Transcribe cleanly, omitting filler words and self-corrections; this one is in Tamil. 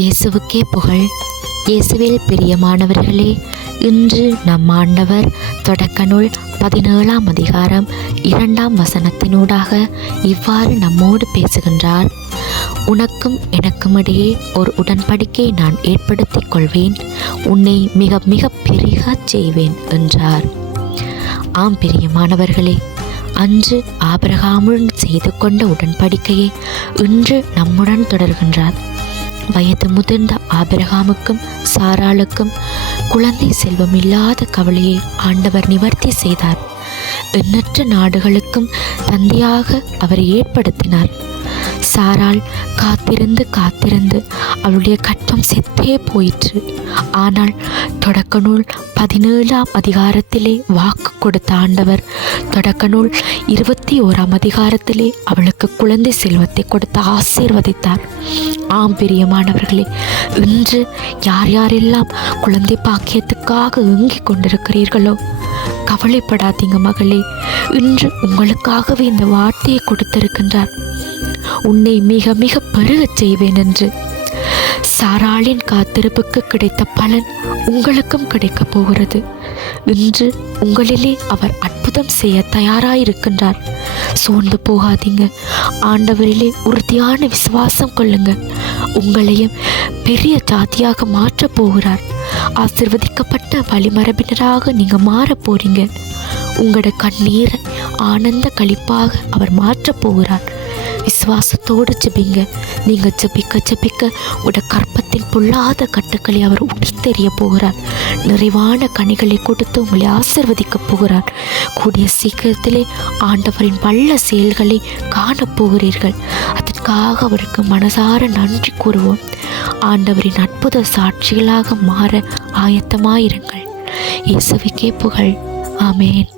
இயேசுவுக்கே புகழ். இயேசுவில் பிரியமானவர்களே, இன்று நம் ஆண்டவர் தொடக்க நூல் 17ஆம் அதிகாரம் 2ஆம் வசனத்தினூடாக இவ்வாறு நம்மோடு பேசுகின்றார். உனக்கும் எனக்கும் இடையே ஒரு உடன்படிக்கையை நான் ஏற்படுத்திக் கொள்வேன், உன்னை மிக மிக பெருகச் செய்வேன் என்றார். ஆம் பிரியமானவர்களே, அன்று ஆபிரகாமுடன் செய்து கொண்ட உடன்படிக்கையை இன்று நம்முடன் தொடர்கின்றார். வயது முதிர்ந்த ஆபிரகாமுக்கும் சாராளுக்கும் குழந்தை செல்வம் இல்லாத கவலையை ஆண்டவர் நிவர்த்தி செய்தார். எண்ணற்ற நாடுகளுக்கும் தந்தையாக அவரை ஏற்படுத்தினார். சாராள் காத்திருந்து காத்திருந்து அவளுடைய கற்பம் செத்தே போயிற்று. ஆனால் தொடக்க நூல் 17ஆம் அதிகாரத்திலே வாக்கு கொடுத்த ஆண்டவர் தொடக்க நூல் 21ஆம் அதிகாரத்திலே அவளுக்கு குழந்தை செல்வத்தை கொடுத்து ஆசீர்வதித்தார். ஆம் பிரியமானவர்களே, இன்று யார் யாரெல்லாம் குழந்தை பாக்கியத்துக்காக ஏங்கிக் கொண்டிருக்கிறீர்களோ, கவலைப்படாதீங்க மகளே. இன்று உங்களுக்காகவே இந்த வார்த்தையை கொடுத்திருக்கின்றார், உன்னை மிக மிக பெருகச் செய்வேன் என்று. சாராளின் காத்திருப்புக்கு கிடைத்த பலன் உங்களுக்கும் கிடைக்கப் போகிறது. இன்று உங்களிலே அவர் அற்புதம் செய்ய தயாராயிருக்கின்றார். சோர்ந்து போகாதீங்க, ஆண்டவரிலே உறுதியான விசுவாசம் கொள்ளுங்க. உங்களையும் பெரிய ஜாதியாக மாற்றப் போகிறார். ஆசிர்வதிக்கப்பட்ட வழிமரபினராக நீங்க மாற போறீங்க. உங்களோட கண்ணீரை ஆனந்த களிப்பாக அவர் மாற்றப் போகிறார். விசுவாசத்தோடு ஜெபிங்க. நீங்கள் ஜெபிக்க ஜெபிக்க உங்களோட கற்பத்தின் பொல்லாத கட்டுக்களை அவர் உடத்தெறிய போகிறார். நிறைவான கனிகளை கொடுத்து உங்களை ஆசிர்வதிக்கப் போகிறார். கூடிய சீக்கிரத்திலே ஆண்டவரின் வல்ல செயல்களை காணப்போகிறீர்கள். அதற்காக அவருக்கு மனசார நன்றி கூறுவோம். ஆண்டவரின் அற்புத சாட்சிகளாக மாற ஆயத்தமாயிருங்கள். இயேசுவுக்கே புகழ். ஆமேன்.